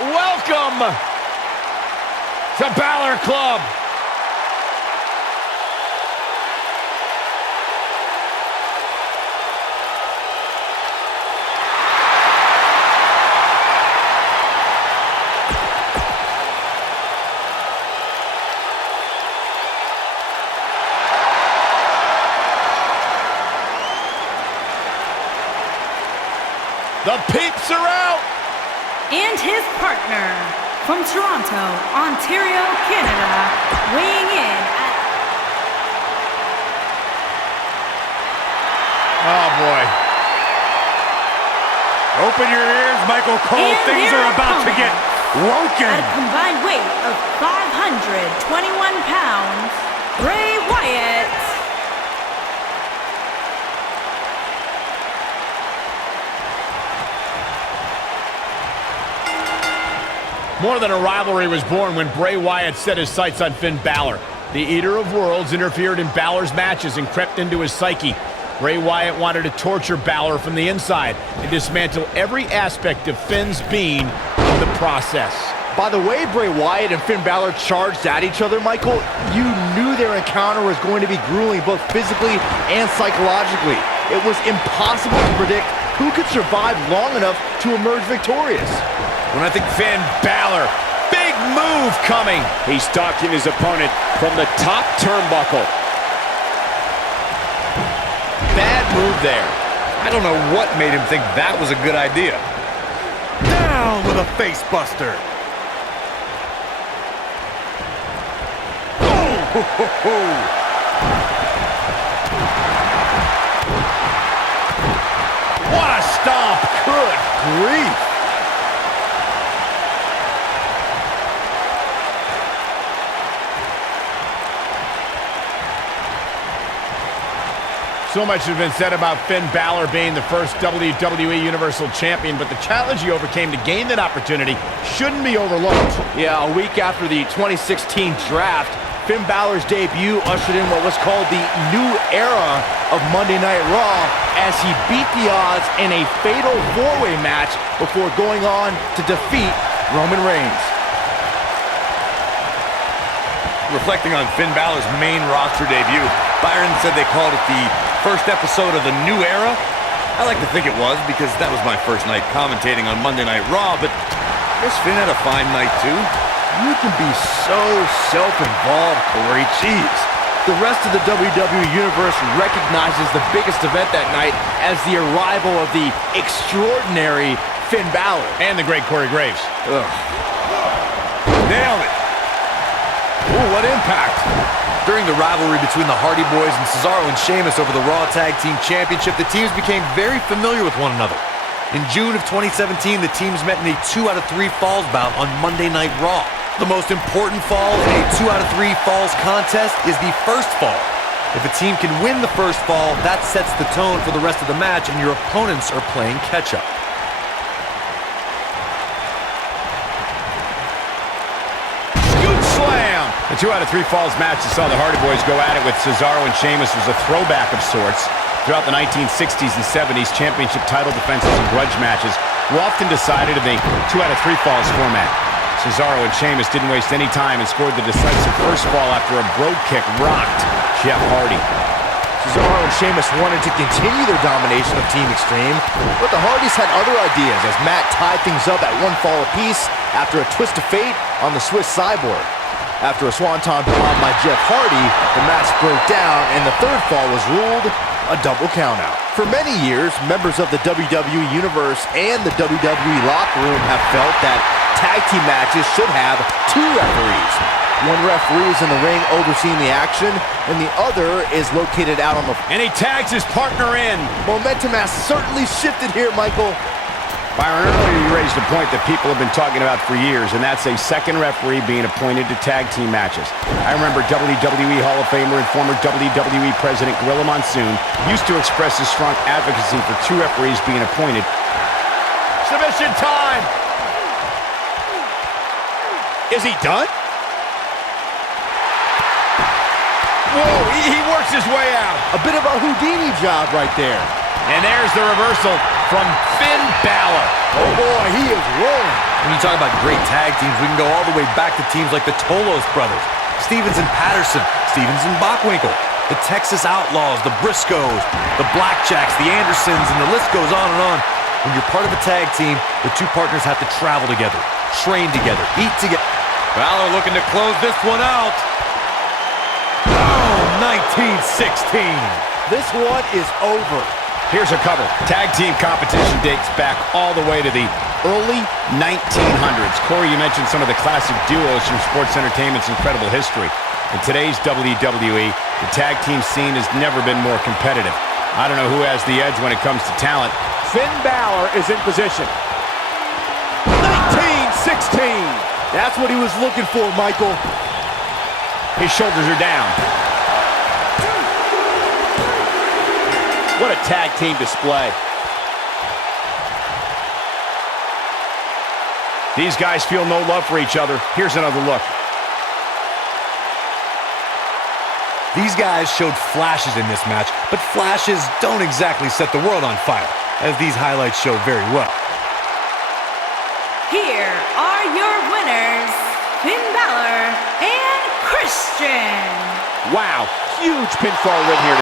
Welcome to Bálor Club. The peeps are out. And his partner, from Toronto, Ontario, Canada, weighing in at... Oh, boy. Open your ears, Michael Cole. And things are about to get woken. At a combined weight of 521 pounds, Bray Wyatt. More than a rivalry was born when Bray Wyatt set his sights on Finn Bálor. The Eater of Worlds interfered in Bálor's matches and crept into his psyche. Bray Wyatt wanted to torture Bálor from the inside and dismantle every aspect of Finn's being in the process. By the way Bray Wyatt and Finn Bálor charged at each other, Michael, you knew their encounter was going to be grueling both physically and psychologically. It was impossible to predict who could survive long enough to emerge victorious. When I think Finn Bálor, big move coming. He's stalking his opponent from the top turnbuckle. Bad move there. I don't know what made him think that was a good idea. Down with a face buster. Oh, ho, ho, ho. What a stomp. Good grief. So much has been said about Finn Bálor being the first WWE Universal Champion, but the challenge he overcame to gain that opportunity shouldn't be overlooked. Yeah, a week after the 2016 draft, Finn Bálor's debut ushered in what was called the new era of Monday Night Raw as he beat the odds in a fatal four-way match before going on to defeat Roman Reigns. Reflecting on Finn Bálor's main roster debut, Byron said they called it the first episode of the new era. I like to think it was because that was my first night commentating on Monday Night Raw, but I guess Finn had a fine night too. You can be so self-involved, Corey. Jeez. The rest of the WWE Universe recognizes the biggest event that night as the arrival of the extraordinary Finn Bálor. And the great Corey Graves. Ugh. Nailed it. Ooh, what impact. During the rivalry between the Hardy Boys and Cesaro and Sheamus over the Raw Tag Team Championship, the teams became very familiar with one another. In June of 2017, the teams met in a 2 out of 3 falls bout on Monday Night Raw. The most important fall in a 2 out of 3 falls contest is the first fall. If a team can win the first fall, that sets the tone for the rest of the match, and your opponents are playing catch-up. The 2 out of 3 falls match that saw the Hardy Boys go at it with Cesaro and Sheamus was a throwback of sorts. Throughout the 1960s and 70s, championship title defenses and grudge matches were often decided in the 2 out of 3 falls format. Cesaro and Sheamus didn't waste any time and scored the decisive first fall after a brogue kick rocked Jeff Hardy. Cesaro and Sheamus wanted to continue their domination of Team Extreme, but the Hardys had other ideas as Matt tied things up at 1 fall apiece after a twist of fate on the Swiss Cyborg. After a swanton bomb by Jeff Hardy, the match broke down and the third fall was ruled a double countout. For many years, members of the WWE Universe and the WWE locker room have felt that tag team matches should have 2 referees. One referee is in the ring overseeing the action, and the other is located out on the... And he tags his partner in. Momentum has certainly shifted here, Michael. Byron, earlier you raised a point that people have been talking about for years, and that's a second referee being appointed to tag team matches. I remember WWE Hall of Famer and former WWE President Gorilla Monsoon used to express his strong advocacy for 2 referees being appointed. Submission time! Is he done? Whoa, he works his way out. A bit of a Houdini job right there. And there's the reversal from Finn Bálor. Oh boy, he is rolling. When you talk about great tag teams, we can go all the way back to teams like the Tolos brothers, Stevens and Patterson, Stevens and Bockwinkel, the Texas Outlaws, the Briscoes, the Blackjacks, the Andersons, and the list goes on and on. When you're part of a tag team, the two partners have to travel together, train together, eat together. Bálor looking to close this one out. Oh, 1916. This one is over. Here's a cover. Tag team competition dates back all the way to the early 1900s. Corey, you mentioned some of the classic duos from sports entertainment's incredible history. In today's WWE, the tag team scene has never been more competitive. I don't know who has the edge when it comes to talent. Finn Bálor is in position. 1916. That's what he was looking for, Michael. His shoulders are down. What a tag team display. These guys feel no love for each other. Here's another look. These guys showed flashes in this match, but flashes don't exactly set the world on fire, as these highlights show very well. Here are your winners, Finn Bálor and Christian. Wow, huge pinfall win here.